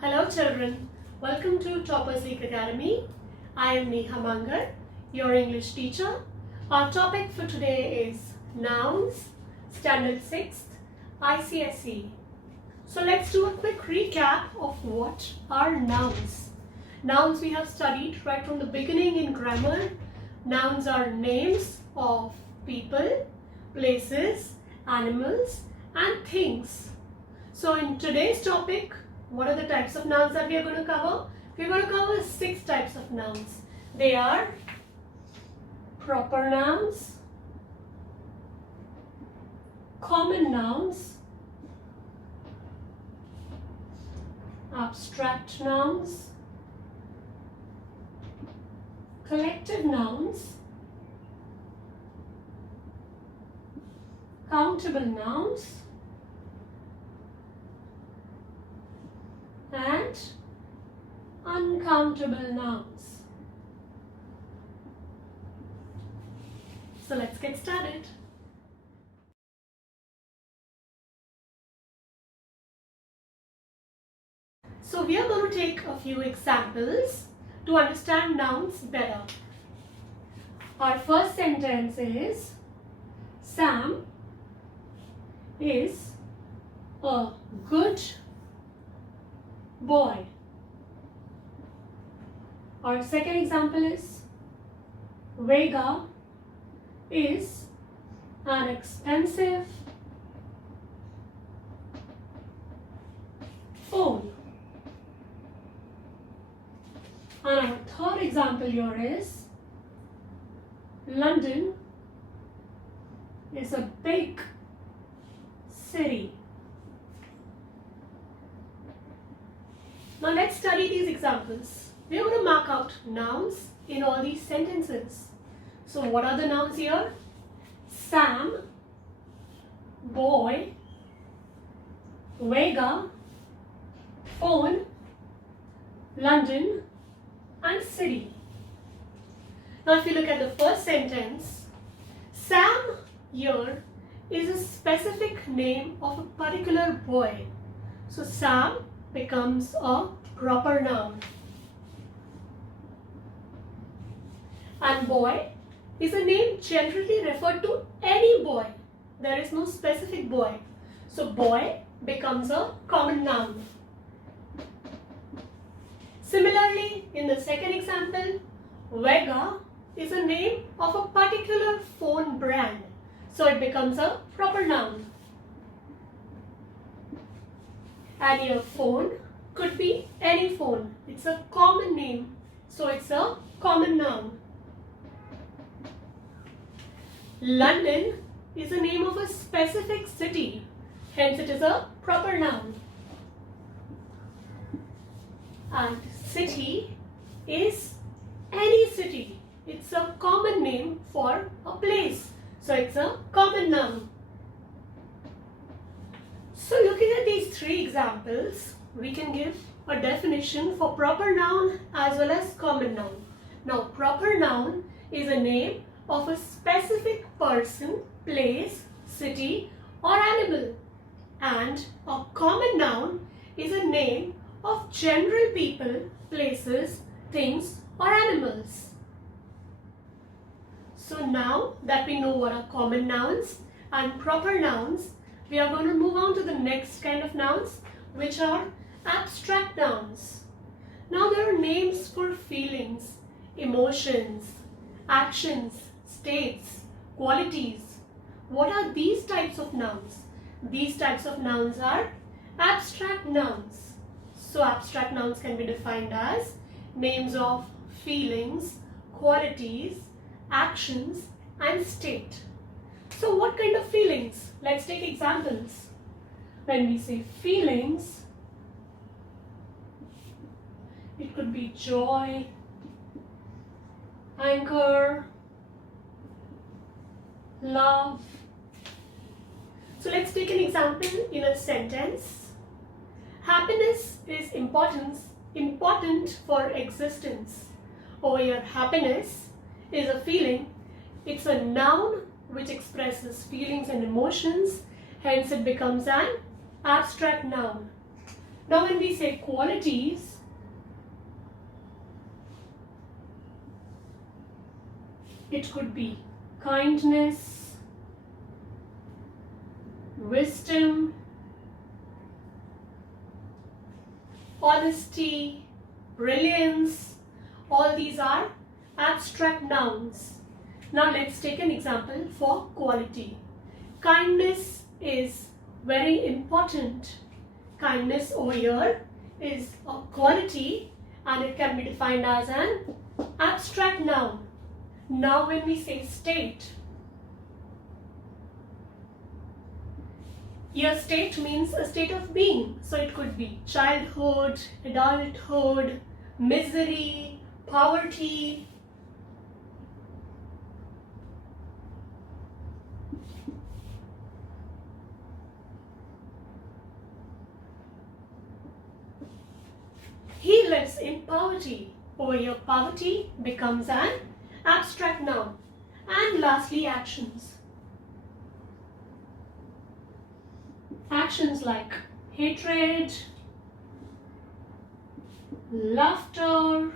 Hello children, welcome to Topper Seek Academy. I am Neha Mangar, your English teacher. Our topic for today is Nouns, Standard 6th, ICSE. So let's do a quick recap of what are nouns. Nouns we have studied right from the beginning in grammar. Nouns are names of people, places, animals and things. So in today's topic, what are the types of nouns that we are going to cover? We are going to cover 6 types of nouns. They are proper nouns, common nouns, abstract nouns, collective nouns, countable nouns, and uncountable nouns. So let's get started. So we are going to take a few examples to understand nouns better. Our first sentence is Sam is a good boy. Our second example is Vega is an expensive phone. And our third example here is London is a big city. Now let's study these examples. We are going to mark out nouns in all these sentences. So what are the nouns here? Sam, boy, Vega, phone, London and city. Now if you look at the first sentence, Sam here is a specific name of a particular boy. So Sam becomes a proper noun. And boy is a name generally referred to any boy. There is no specific boy. So boy becomes a common noun. Similarly, in the second example, Vega is a name of a particular phone brand. So it becomes a proper noun. And your phone could be any phone. It's a common name. So it's a common noun. London is a name of a specific city. Hence it is a proper noun. And city is any city. It's a common name for a place. So it's a common noun. So looking at these 3 examples, we can give a definition for proper noun as well as common noun. Now proper noun is a name of a specific person, place, city or animal. And a common noun is a name of general people, places, things or animals. So now that we know what are common nouns and proper nouns, we are going to move on to the next kind of nouns, which are abstract nouns. Now there are names for feelings, emotions, actions, states, qualities. What are these types of nouns? These types of nouns are abstract nouns. So abstract nouns can be defined as names of feelings, qualities, actions and state. So what kind of feelings? Let's take examples. When we say feelings, it could be joy, anger, love. So let's take an example in a sentence. Happiness is important for existence. Over here, happiness is a feeling. It's a noun which expresses feelings and emotions, hence it becomes an abstract noun. Now when we say qualities, it could be kindness, wisdom, honesty, brilliance. All these are abstract nouns. Now let's take an example for quality. Kindness is very important. Kindness over here is a quality and it can be defined as an abstract noun. Now when we say state, your state means a state of being. So it could be childhood, adulthood, misery, poverty. He lives in poverty. Over here, poverty becomes an abstract noun. And lastly, actions. Actions like hatred, laughter,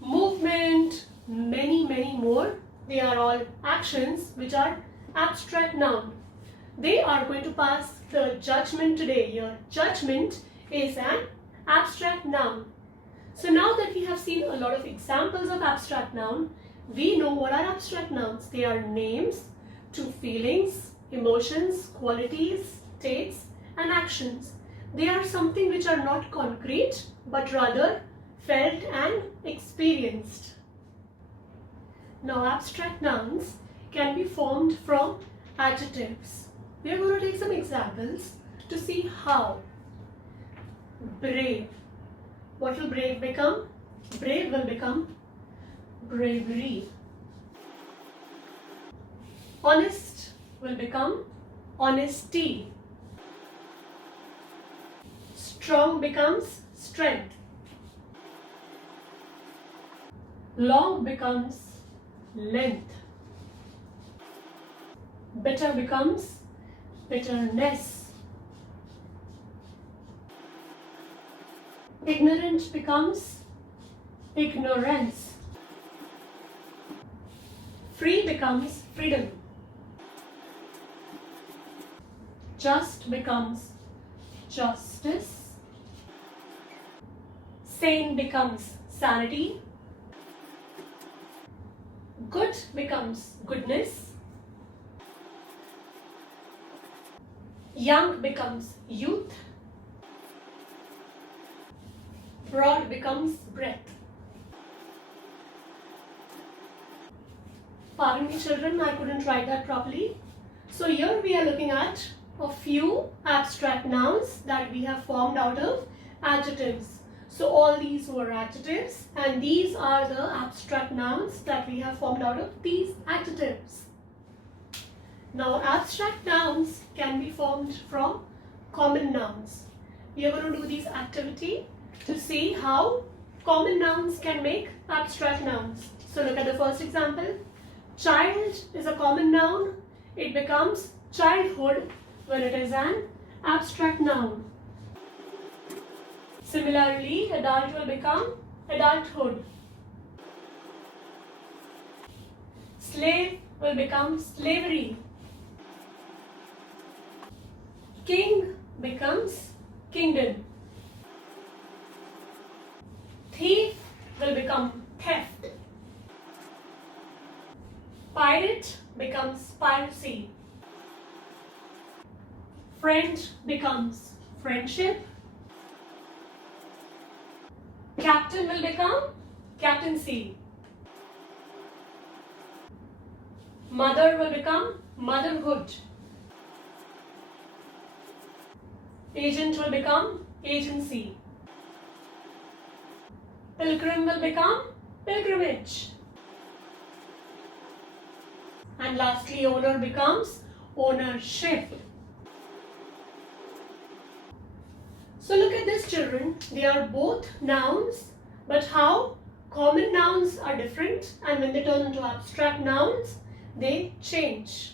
movement, many more. They are all actions which are abstract noun. They are going to pass the judgment today. Your judgment is an abstract noun. So now that we have seen a lot of examples of abstract noun, we know what are abstract nouns. They are names to feelings, emotions, qualities, states and actions. They are something which are not concrete but rather felt and experienced. Now abstract nouns can be formed from adjectives. We are going to take some examples to see how. Brave. What will brave become? Brave will become bravery. Honest will become honesty. Strong becomes strength. Long becomes length. Bitter becomes bitterness. Ignorant becomes ignorance. Free becomes freedom. Just becomes justice. Sane becomes sanity. Good becomes goodness. Young becomes youth. Broad becomes breadth. Pardon me children, I couldn't write that properly. So here we are looking at a few abstract nouns that we have formed out of adjectives. So all these were adjectives and these are the abstract nouns that we have formed out of these adjectives. Now abstract nouns can be formed from common nouns. We are going to do this activity to see how common nouns can make abstract nouns. So look at the first example. Child is a common noun. It becomes childhood when it is an abstract noun. Similarly, adult will become adulthood. Slave will become slavery. King becomes kingdom. Thief will become theft. Pirate becomes piracy. Friend becomes friendship. Captain will become captaincy. Mother will become motherhood. Agent will become agency. Pilgrim will become pilgrimage. And lastly, owner becomes ownership. So look at this children, they are both nouns, but how common nouns are different and when they turn into abstract nouns, they change.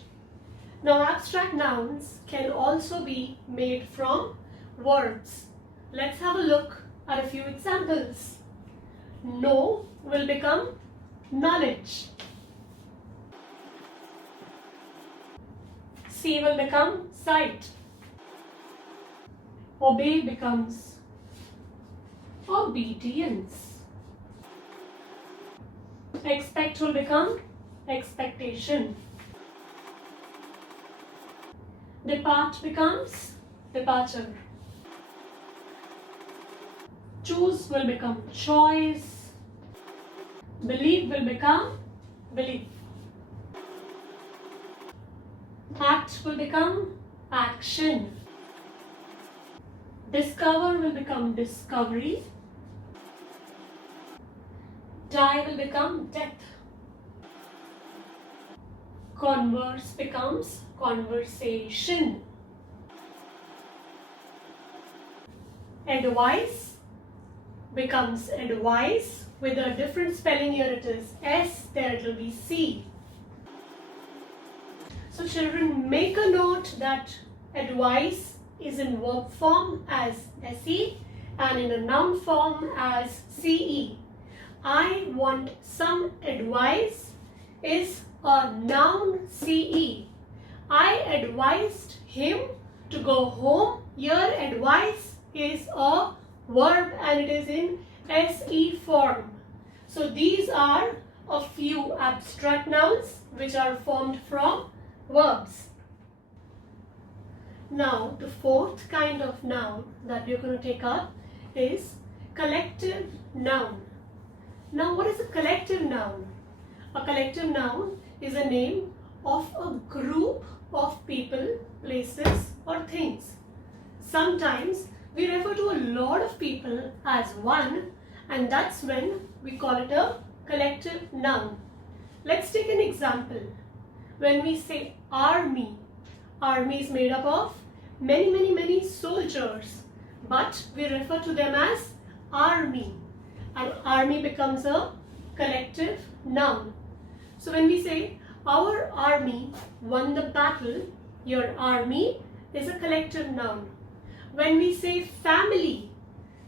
Now abstract nouns can also be made from words. Let's have a look at a few examples. Know will become knowledge. See will become sight. Obey becomes obedience. Expect will become expectation. Depart becomes departure. Choose will become choice. Believe will become belief. Act will become action. Discover will become discovery. Die will become death. Converse becomes conversation. Advice becomes advice. With a different spelling, here it is S, there it will be C. So children, make a note that advice is in verb form as SE and in a noun form as CE. I want some advice is a noun CE. I advised him to go home. Your advice is a verb and it is in SE form. So these are a few abstract nouns which are formed from verbs. Now the fourth kind of noun that we are going to take up is collective noun. Now what is a collective noun? A collective noun is a name of a group of people, places or things. Sometimes we refer to a lot of people as one, and that's when we call it a collective noun. Let's take an example. When we say army, army is made up of many soldiers, but we refer to them as army, and army becomes a collective noun. So when we say our army won the battle, your army is a collective noun. When we say family,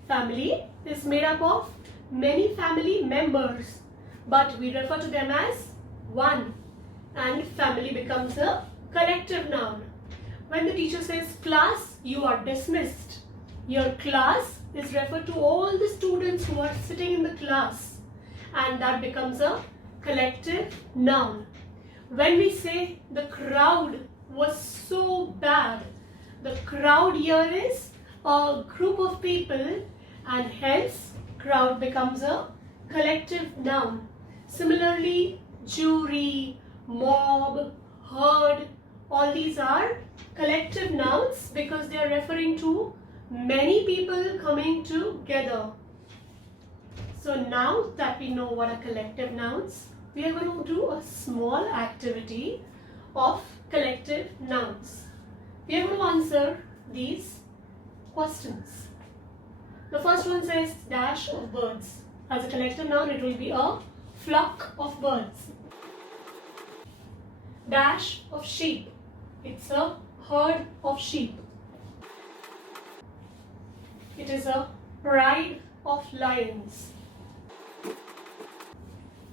family is made up of many family members, but we refer to them as one, and family becomes a collective noun. When the teacher says class, you are dismissed. Your class is referred to all the students who are sitting in the class, and that becomes a collective noun. When we say the crowd was so bad, the crowd here is a group of people, and hence crowd becomes a collective noun. Similarly, jury, mob, herd, all these are collective nouns because they are referring to many people coming together. So now that we know what are collective nouns, we are going to do a small activity of collective nouns. We are going to answer these questions. The first one says dash of birds. As a collective noun, it will be a flock of birds. Dash of sheep. It's a herd of sheep. It is a pride of lions.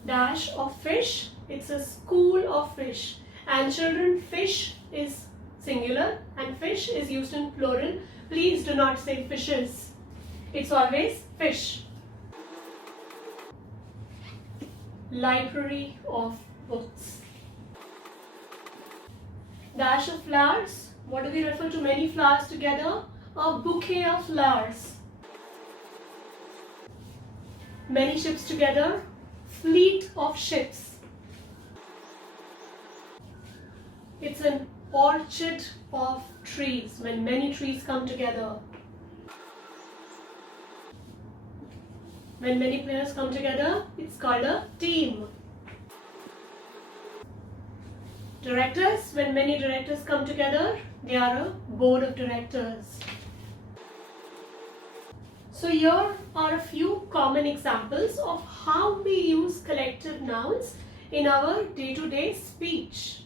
Dash of fish. It's a school of fish. And children, fish is singular and fish is used in plural. Please do not say fishes. It's always fish. Library of books. Dash of flowers. What do we refer to many flowers together? A bouquet of flowers. Many ships together. Fleet of ships. It's an orchard of trees when many trees come together. When many players come together, it's called a team. Directors, when many directors come together, they are a board of directors. So here are a few common examples of how we use collective nouns in our day-to-day speech.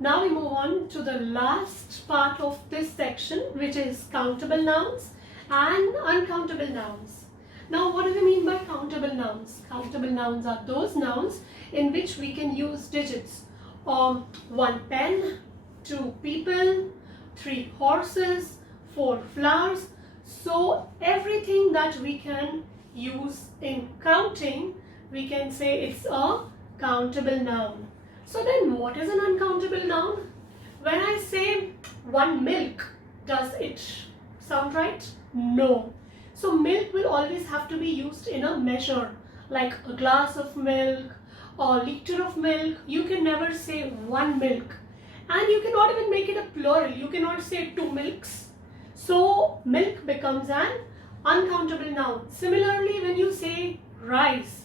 Now we move on to the last part of this section, which is countable nouns and uncountable nouns. Now what do we mean by countable nouns? Countable nouns are those nouns in which we can use digits. 1 pen, 2 people, 3 horses, 4 flowers. So everything that we can use in counting, we can say it's a countable noun. So then what is an uncountable noun? When I say 1 milk, does it sound right? No. So milk will always have to be used in a measure, like a glass of milk or liter of milk. You can never say 1 milk. And you cannot even make it a plural. You cannot say 2 milks. So milk becomes an uncountable noun. Similarly, when you say rice,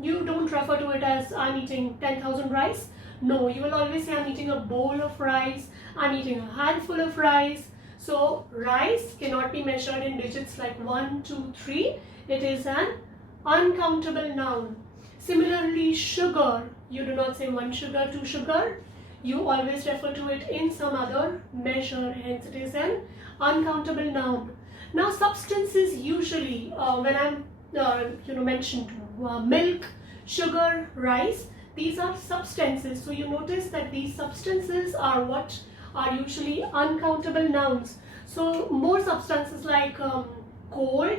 you don't refer to it as I'm eating 10,000 rice. No, you will always say I'm eating a bowl of rice, I'm eating a handful of rice. So rice cannot be measured in digits like 1, 2, 3. It is an uncountable noun. Similarly, sugar, you do not say 1 sugar, 2 sugar. You always refer to it in some other measure, hence it is an uncountable noun. Now substances usually, when I'm mentioned milk, sugar, rice, these are substances. So you notice that these substances are what are usually uncountable nouns. So more substances like gold,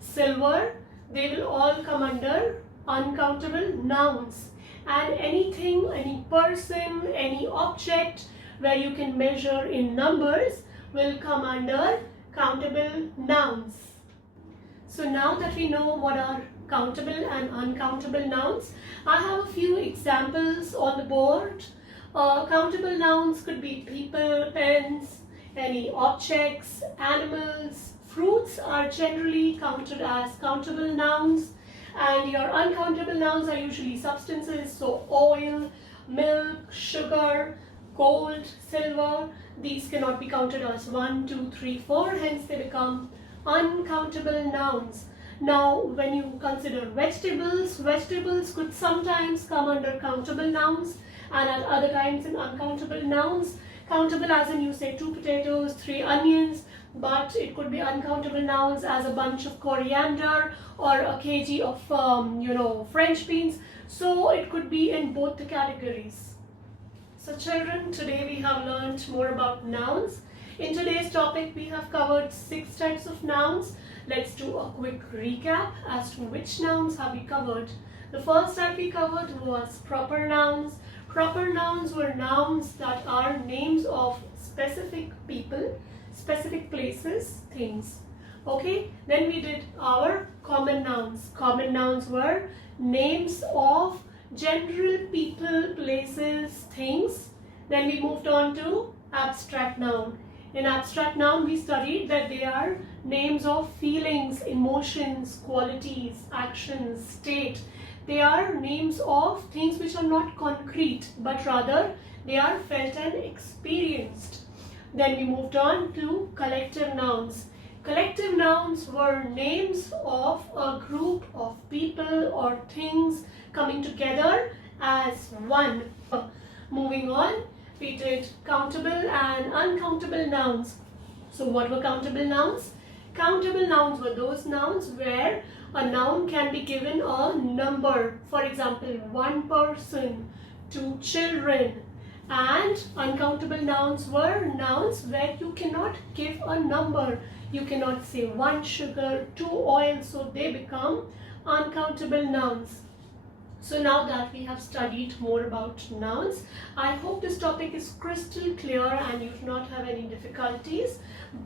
silver, they will all come under uncountable nouns. And anything, any person, any object where you can measure in numbers will come under countable nouns. So now that we know what are countable and uncountable nouns, I have a few examples on the board. Countable nouns could be people, pens, any objects, animals. Fruits are generally counted as countable nouns, and your uncountable nouns are usually substances, so oil, milk, sugar, gold, silver. These cannot be counted as 1, 2, 3, 4, hence they become uncountable nouns. Now when you consider vegetables, vegetables could sometimes come under countable nouns and at other times in uncountable nouns. Countable as in you say 2 potatoes, 3 onions, but it could be uncountable nouns as a bunch of coriander or a kg of French beans. So it could be in both the categories. So children, today we have learned more about nouns. In today's topic we have covered 6 types of nouns. Let's do a quick recap as to which nouns have we covered. The first type we covered was proper nouns. Proper nouns were nouns that are names of specific people, specific places, things. Okay, then we did our common nouns. Common nouns were names of general people, places, things. Then we moved on to abstract noun. In abstract noun, we studied that they are names of feelings, emotions, qualities, actions, state. They are names of things which are not concrete, but rather they are felt and experienced. Then we moved on to collective nouns. Collective nouns were names of a group of people or things coming together as one. Moving on, we did countable and uncountable nouns. So what were countable nouns? Countable nouns were those nouns where a noun can be given a number. For example, 1 person, 2 children. And uncountable nouns were nouns where you cannot give a number. You cannot say 1 sugar, 2 oil, so they become uncountable nouns. So now that we have studied more about nouns, I hope this topic is crystal clear and you do not have any difficulties.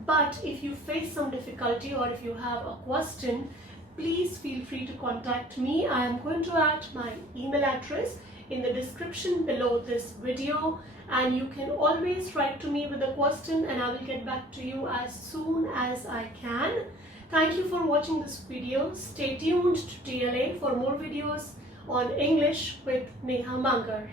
But if you face some difficulty or if you have a question, please feel free to contact me. I am going to add my email address in the description below this video, and you can always write to me with a question and I will get back to you as soon as I can. Thank you for watching this video. Stay tuned to TLA for more videos on English with Neha Mangar.